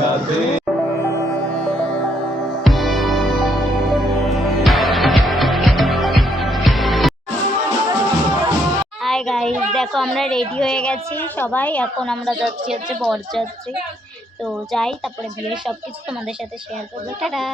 সাথে। দেখো আমরা রেডি হয়ে গেছি সবাই। এখন আমরা যাচ্ছি হচ্ছে বরযাত্রী। তো যাই, তারপরে বিয়ের সব কিছু তোমাদের সাথে শেয়ার করব। টাটা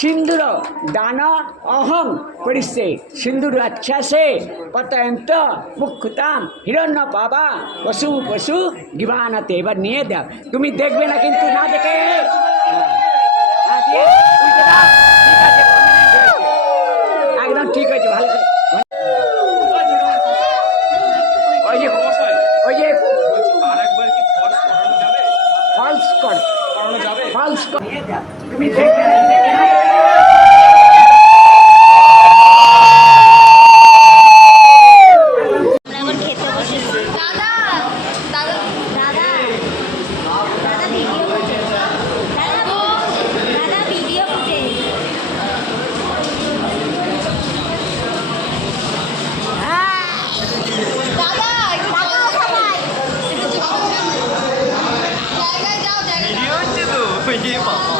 সিন্দুর, দান, অহং করিছে। সিন্দুর আচ্ছাসে পতয়ন্ত মুখ্যতাম হিরণ্য পাবা, পশু পশু গিবানাতে এবার নিয়ে দাও তুমি দেখবে না কিন্তু না দেখে। হ্যাঁ। একদম ঠিক হয়েছে, ভালো মানুষ। তুমি দেখবে 会音吗？